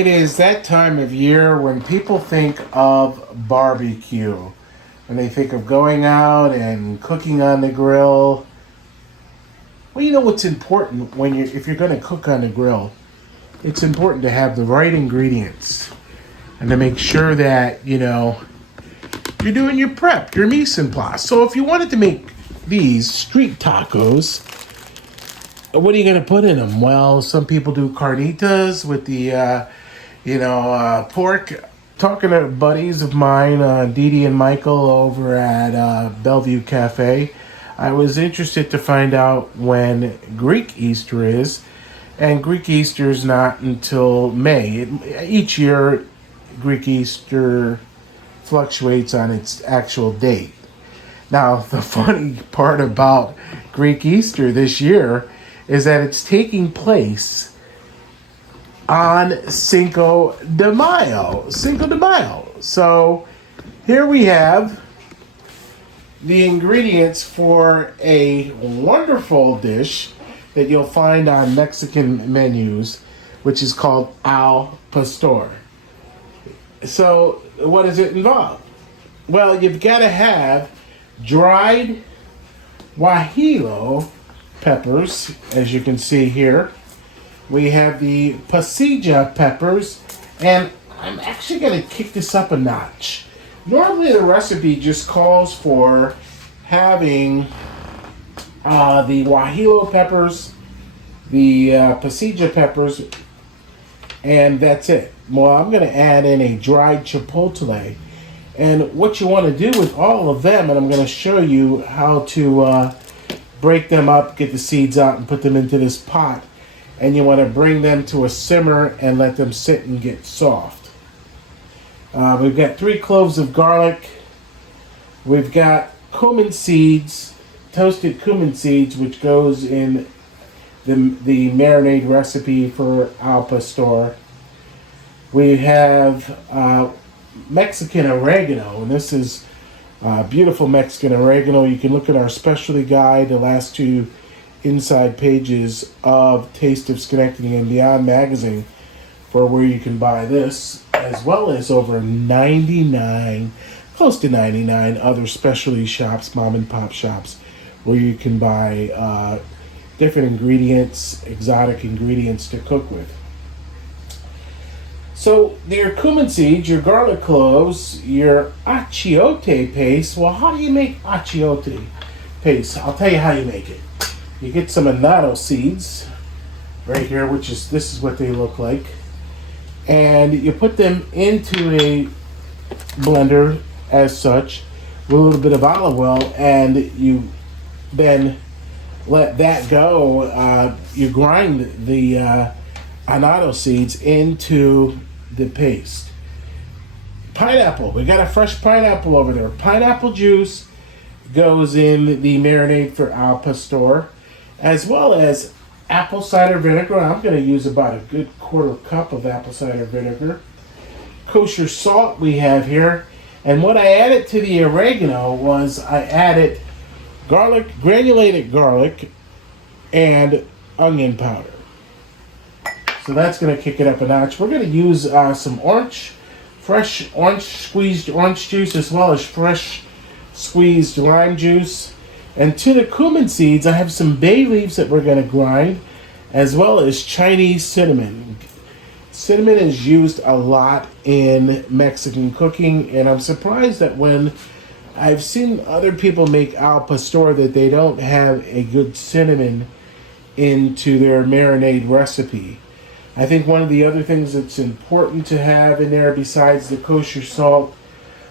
it is that time of year when people think of barbecue. When they think of going out and cooking on the grill. Well, you know what's important when if you're going to cook on the grill? It's important to have the right ingredients and to make sure that, you're doing your prep, your mise en place. So if you wanted to make these street tacos, what are you going to put in them? Well, some people do carnitas with the, pork. Talking to buddies of mine, Dee and Michael over at Bellevue Cafe, I was interested to find out when Greek Easter is. And Greek Easter is not until May. Each year, Greek Easter fluctuates on its actual date. Now, the funny part about Greek Easter this year is that it's taking place on Cinco de Mayo. Cinco de Mayo. So here we have the ingredients for a wonderful dish that you'll find on Mexican menus, which is called al pastor. So what does it involve? Well, you've got to have dried guajillo peppers, as you can see here. We have the pasilla peppers, and I'm actually going to kick this up a notch. Normally the recipe just calls for having the guajillo peppers, the pasilla peppers, and that's it. Well, I'm going to add in a dried chipotle. And what you want to do with all of them, and I'm going to show you how to break them up, get the seeds out, and put them into this pot. And you want to bring them to a simmer and let them sit and get soft. We've got 3 cloves of garlic. We've got cumin seeds, toasted cumin seeds, which goes in the marinade recipe for al pastor. We have Mexican oregano, and this is beautiful Mexican oregano. You can look at our specialty guide, the last 2 inside pages of Taste of Schenectady and Beyond magazine, for where you can buy this, as well as over 99, close to 99 other specialty shops, mom and pop shops, where you can buy different ingredients, exotic ingredients to cook with. So your cumin seeds, your garlic cloves, your achiote paste. Well, how do you make achiote paste? I'll tell you how you make it. You get some annatto seeds right here, this is what they look like. And you put them into a blender as such with a little bit of olive oil, and you then let that go. You grind the annatto seeds into the paste. Pineapple. We got a fresh pineapple over there. Pineapple juice goes in the marinade for al pastor, as well as apple cider vinegar. I'm going to use about a good 1/4 cup of apple cider vinegar. Kosher salt we have here. And what I added to the oregano was I added granulated garlic, and onion powder. So that's going to kick it up a notch. We're going to use some fresh squeezed orange juice, as well as fresh squeezed lime juice. And to the cumin seeds, I have some bay leaves that we're going to grind, as well as Chinese cinnamon. Cinnamon is used a lot in Mexican cooking, and I'm surprised that when I've seen other people make al pastor that they don't have a good cinnamon into their marinade recipe. I think one of the other things that's important to have in there, besides the kosher salt,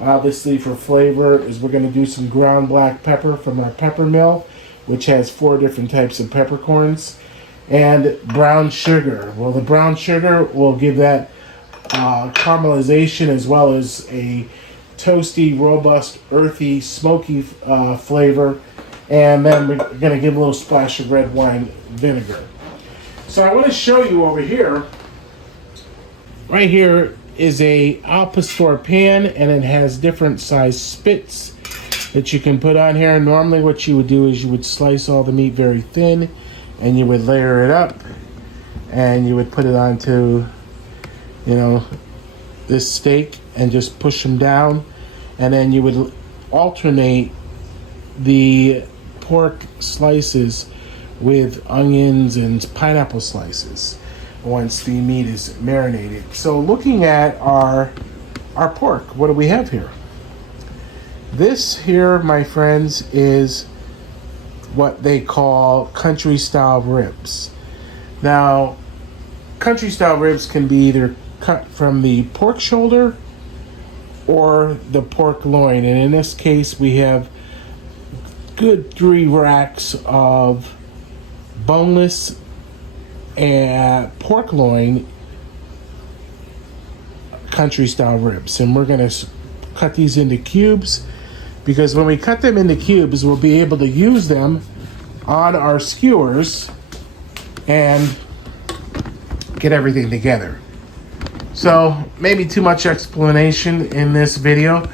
obviously for flavor, is we're going to do some ground black pepper from our pepper mill, which has 4 different types of peppercorns, and brown sugar. Well, the brown sugar will give that caramelization, as well as a toasty, robust, earthy, smoky flavor. And then we're going to give a little splash of red wine vinegar. So I want to show you over here. Right here is a al pastor pan, and it has different size spits that you can put on here. Normally what you would do is you would slice all the meat very thin, and you would layer it up, and you would put it onto you know, this steak and just push them down. And then you would alternate the pork slices with onions and pineapple slices once the meat is marinated. So looking at our pork, what do we have here? This here, my friends, is what they call country style ribs. Now, country style ribs can be either cut from the pork shoulder or the pork loin. And in this case, we have good 3 racks of boneless and pork loin country style ribs. And we're going to cut these into cubes, because when we cut them into cubes, we'll be able to use them on our skewers and get everything together. So maybe too much explanation in this video,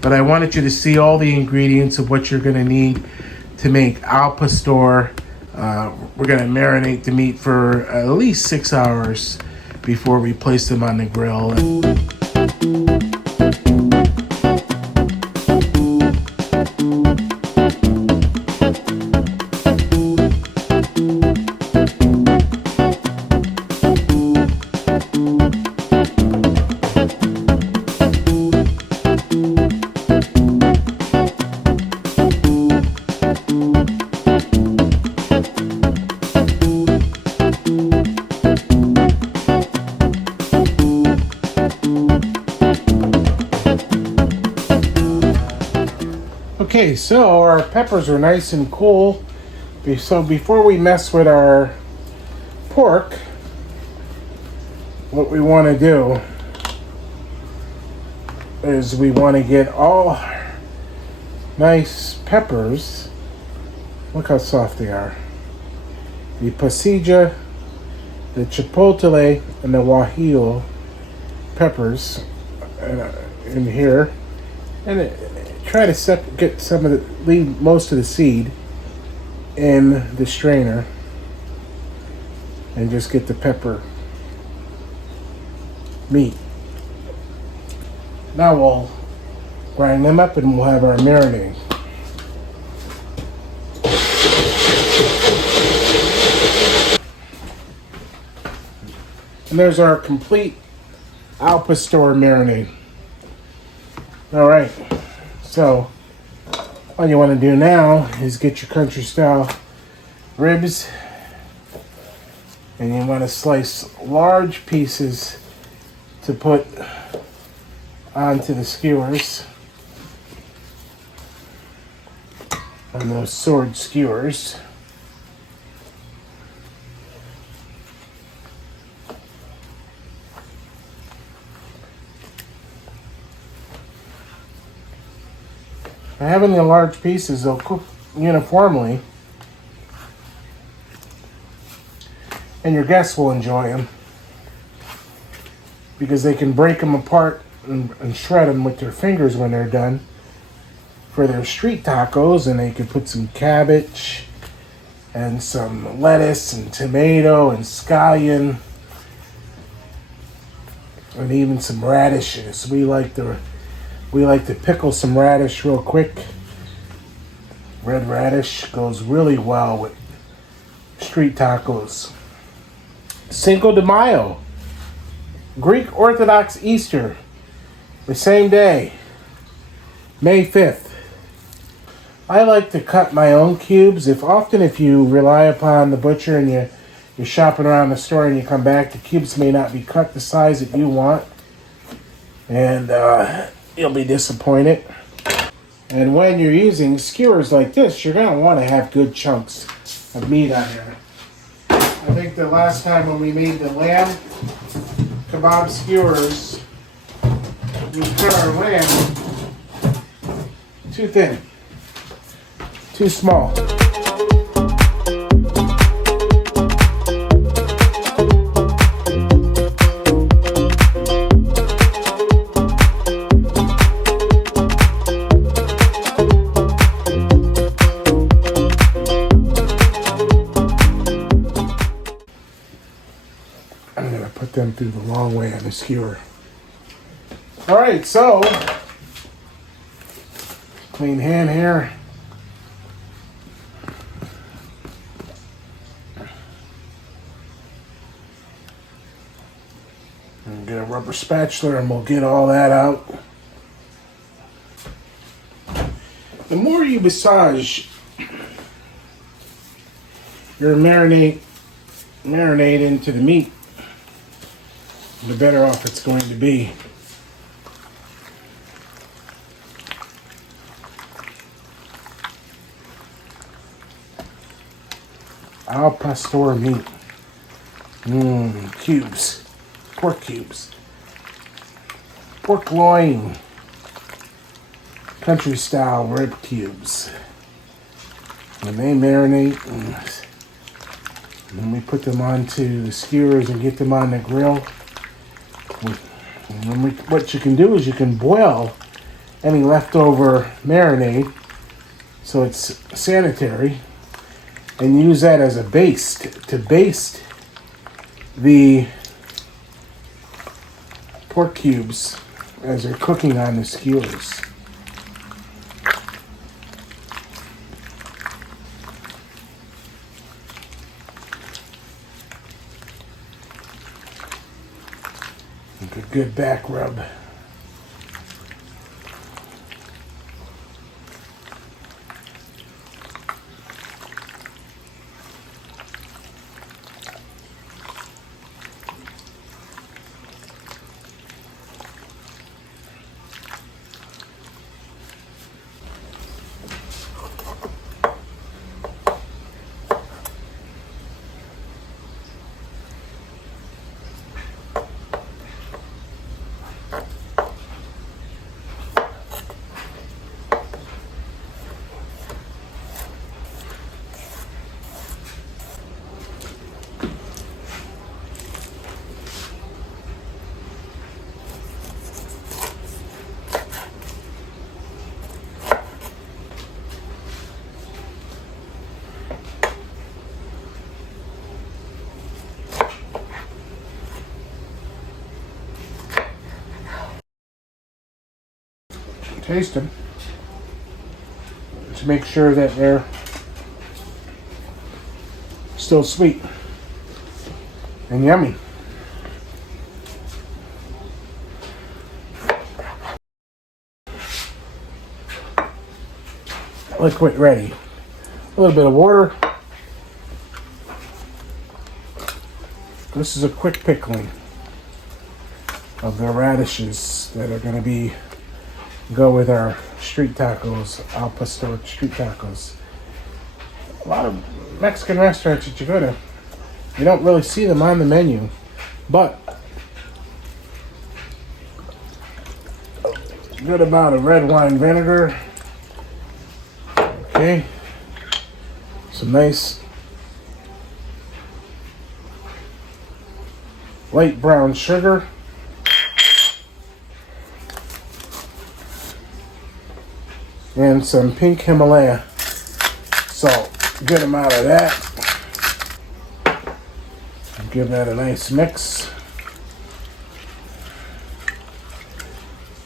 but I wanted you to see all the ingredients of what you're going to need to make al pastor. We're going to marinate the meat for at least 6 hours before we place them on the grill. Okay, so our peppers are nice and cool. So before we mess with our pork, what we want to do is we want to get all our nice peppers. Look how soft they are. The pasilla, the chipotle, and the guajillo peppers in here. And try to get some of the, leave most of the seed in the strainer, and just get the pepper meat. Now we'll grind them up and we'll have our marinade. And there's our complete al pastor marinade. All right. So, all you want to do now is get your country style ribs, and you want to slice large pieces to put onto the skewers, on those sword skewers. By having the large pieces, they'll cook uniformly, and your guests will enjoy them because they can break them apart and shred them with their fingers when they're done for their street tacos. And they can put some cabbage and some lettuce and tomato and scallion and even some radishes. We like to pickle some radish real quick. Red radish goes really well with street tacos. Cinco de Mayo, Greek Orthodox Easter, the same day, May 5th. I like to cut my own cubes. If you rely upon the butcher and you're shopping around the store and you come back, the cubes may not be cut the size that you want, and you'll be disappointed. And when you're using skewers like this, you're going to want to have good chunks of meat on there. I think the last time when we made the lamb kebab skewers, we cut our lamb too thin, too small. do the long way on the skewer. All right, so clean hand here. And get a rubber spatula and we'll get all that out. The more you massage your marinade into the meat, the better off it's going to be. Al pastor meat. Cubes. Pork cubes. Pork loin. Country style rib cubes. When they marinate, and then we put them onto the skewers and get them on the grill. What you can do is you can boil any leftover marinade so it's sanitary and use that as a baste to baste the pork cubes as they're cooking on the skewers. A good back rub. Taste them to make sure that they're still sweet and yummy. Liquid ready. A little bit of water. This is a quick pickling of the radishes that are going to go with our street tacos, al pastor street tacos. A lot of Mexican restaurants that you go to, you don't really see them on the menu, but a good amount of red wine vinegar. Okay, some nice light brown sugar. And some pink Himalaya salt. Good amount of that. Give that a nice mix.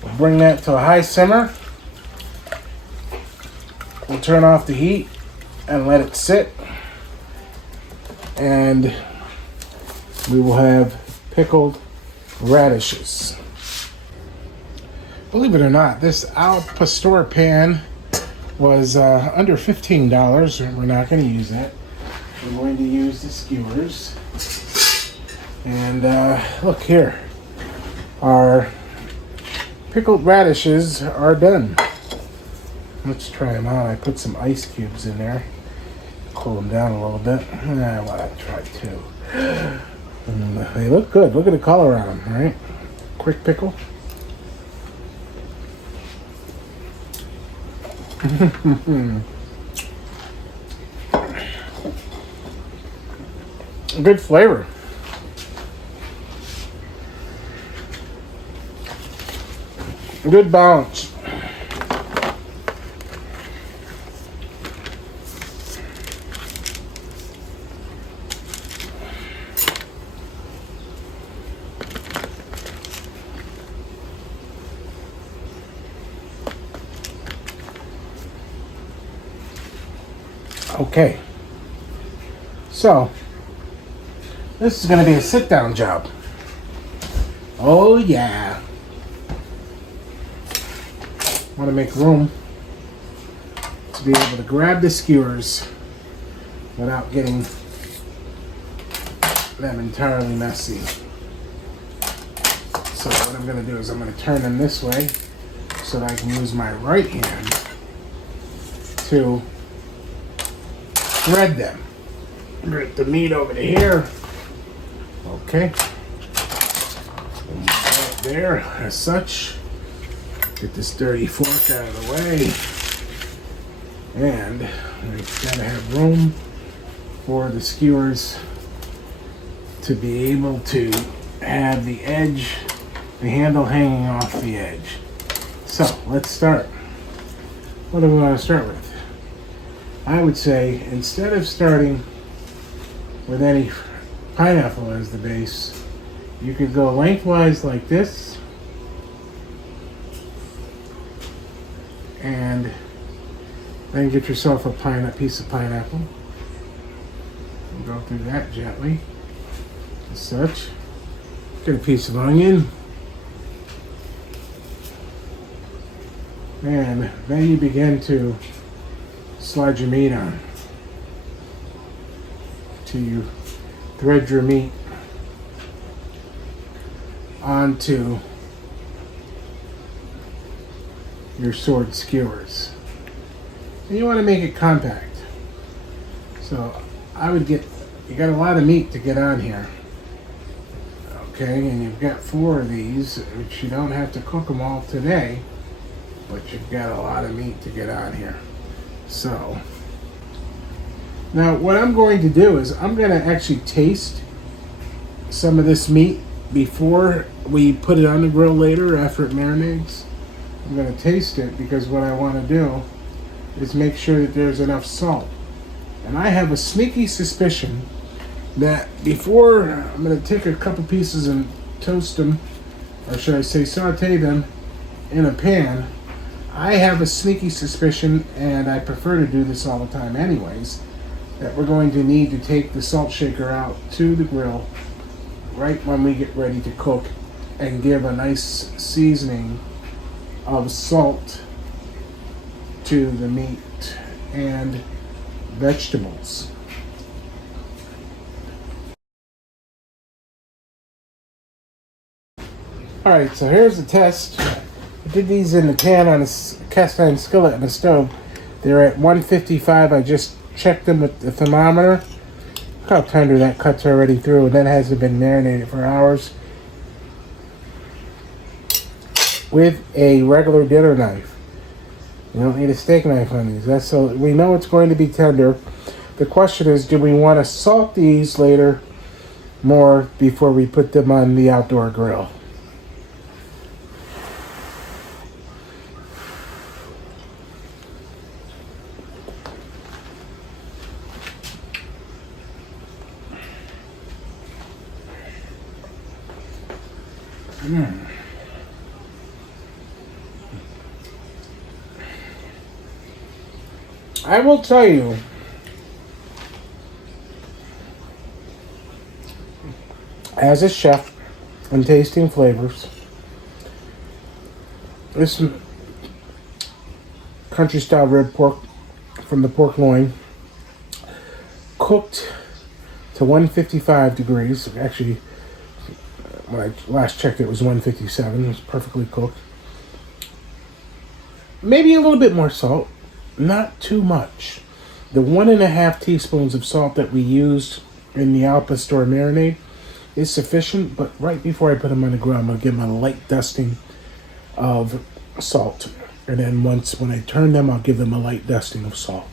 We'll bring that to a high simmer. We'll turn off the heat and let it sit. And we will have pickled radishes. Believe it or not, this al pastor pan was under $15. We're not going to use that. We're going to use the skewers. And look here. Our pickled radishes are done. Let's try them out. I put some ice cubes in there. Cool them down a little bit. I want to try two. And they look good. Look at the color on them, right? Quick pickle. Good flavor. Good balance. Okay. So, this is going to be a sit-down job. Oh, yeah. Want to make room to be able to grab the skewers without getting them entirely messy. So what I'm going to do is I'm going to turn them this way so that I can use my right hand to thread them. Get the meat over to here. Okay. Right there, as such. Get this dirty fork out of the way. And we've got to have room for the skewers to be able to have the edge, the handle hanging off the edge. So let's start. What do we want to start with? I would say instead of starting with any pineapple as the base, you could go lengthwise like this and then get yourself a piece of pineapple. Go through that gently, as such. Get a piece of onion. And then you begin to slide your meat on. Till you thread your meat onto your sword skewers. And you want to make it compact. So I would you got a lot of meat to get on here. Okay, and you've got 4 of these, which you don't have to cook them all today, but you've got a lot of meat to get on here. So, now what I'm going to do is I'm going to actually taste some of this meat before we put it on the grill later after it marinades. I'm going to taste it because what I want to do is make sure that there's enough salt. And I have a sneaky suspicion that before I'm going to take a couple pieces and toast them, or should I say saute them in a pan, I have a sneaky suspicion, and I prefer to do this all the time anyways, that we're going to need to take the salt shaker out to the grill right when we get ready to cook and give a nice seasoning of salt to the meat and vegetables. Alright, so here's the test. I did these in the pan on a cast iron skillet on the stove. They're at 155. I just checked them with the thermometer. Look how tender that cuts already through, and that hasn't been marinated for hours. With a regular dinner knife. You don't need a steak knife on these. That's so we know it's going to be tender. The question is, do we want to salt these later more before we put them on the outdoor grill? I will tell you, as a chef and tasting flavors, this country style red pork from the pork loin, cooked to 155 degrees. Actually, when I last checked, it was 157. It was perfectly cooked. Maybe a little bit more salt. Not too much. The 1.5 teaspoons of salt that we used in the Alpa store marinade is sufficient, but right before I put them on the grill, I'm going to give them a light dusting of salt. And then when I turn them, I'll give them a light dusting of salt.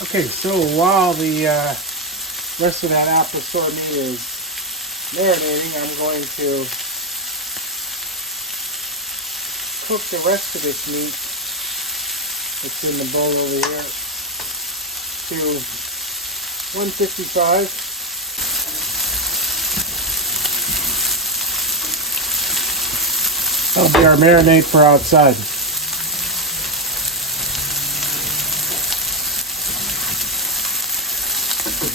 Okay, so while the rest of that Alpa store meat is marinating, I'm going to cook the rest of this meat that's in the bowl over here to 155. That'll be our marinade for outside.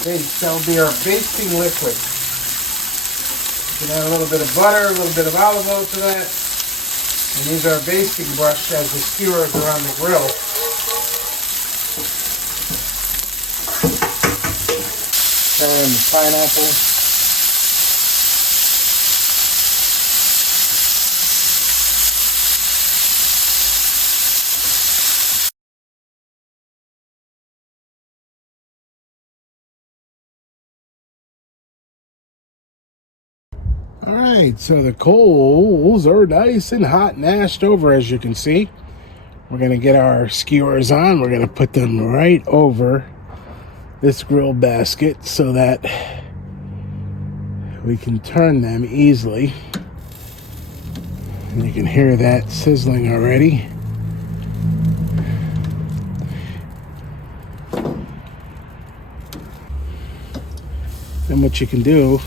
base. That'll be our basting liquid. You can add a little bit of butter, a little bit of olive oil to that. And use our basting brush as the skewers around the grill. And the pineapple. All right, so the coals are nice and hot and ashed over, as you can see. We're gonna get our skewers on. We're gonna put them right over this grill basket so that we can turn them easily. And you can hear that sizzling already. Then what you can do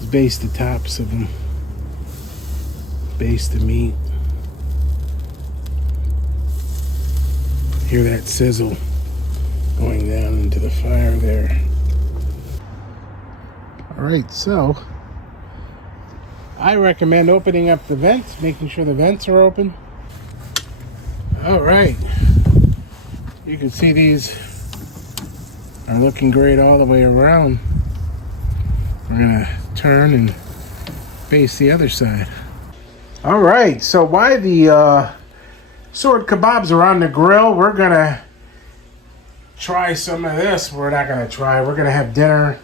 is baste the tops of them. Baste the meat. Hear that sizzle going down into the fire there. All right, so I recommend opening up the vents, making sure the vents are open. All right, you can see these are looking great all the way around. We're gonna turn and face the other side. All right, so while the sword kebabs are on the grill, we're gonna try some of this. We're not gonna try, we're gonna have dinner,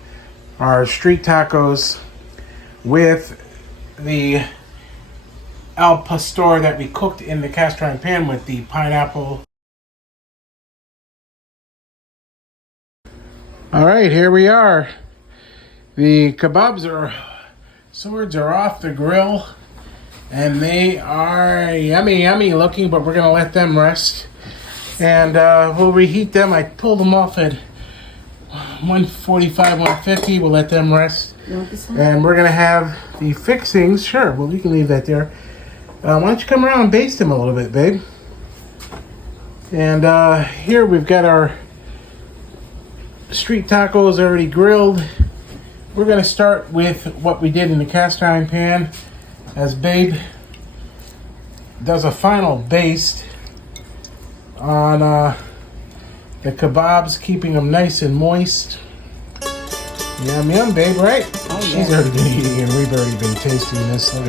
our street tacos with the al pastor that we cooked in the cast iron pan with the pineapple. All right, here we are. The swords are off the grill, and they are yummy, yummy looking, but we're gonna let them rest. And we'll reheat them. I pulled them off at 145, 150. We'll let them rest. You want this one? And we're gonna have the fixings. Sure, well, you can leave that there. Why don't you come around and baste them a little bit, babe? And here we've got our street tacos already grilled. We're gonna start with what we did in the cast iron pan, as Babe does a final baste on the kebabs, keeping them nice and moist. Yum yum, Babe, right? Oh, She's already been eating and we've already been tasting this. Look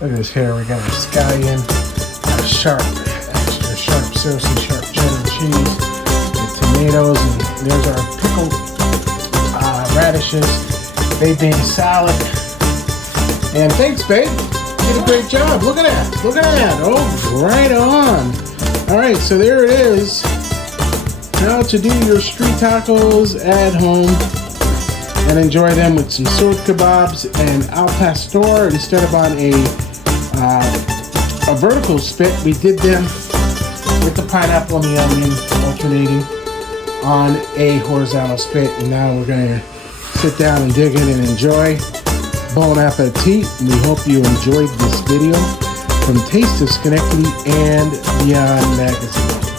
at this here. We got a scallion, a sharp, extra sharp, seriously sharp cheddar cheese, the tomatoes, and there's our pickled radishes. Babe made a salad. And thanks, Babe. You did a great job. Look at that. Look at that. Oh, right on. All right, so there it is. How to do your street tacos at home and enjoy them with some sword kebabs and al pastor. Instead of on a vertical spit, we did them with the pineapple and the onion alternating on a horizontal spit. And now we're going to sit down and dig in and enjoy. Bon appetit. We hope you enjoyed this video from Taste of Schenectady and Beyond Magazine.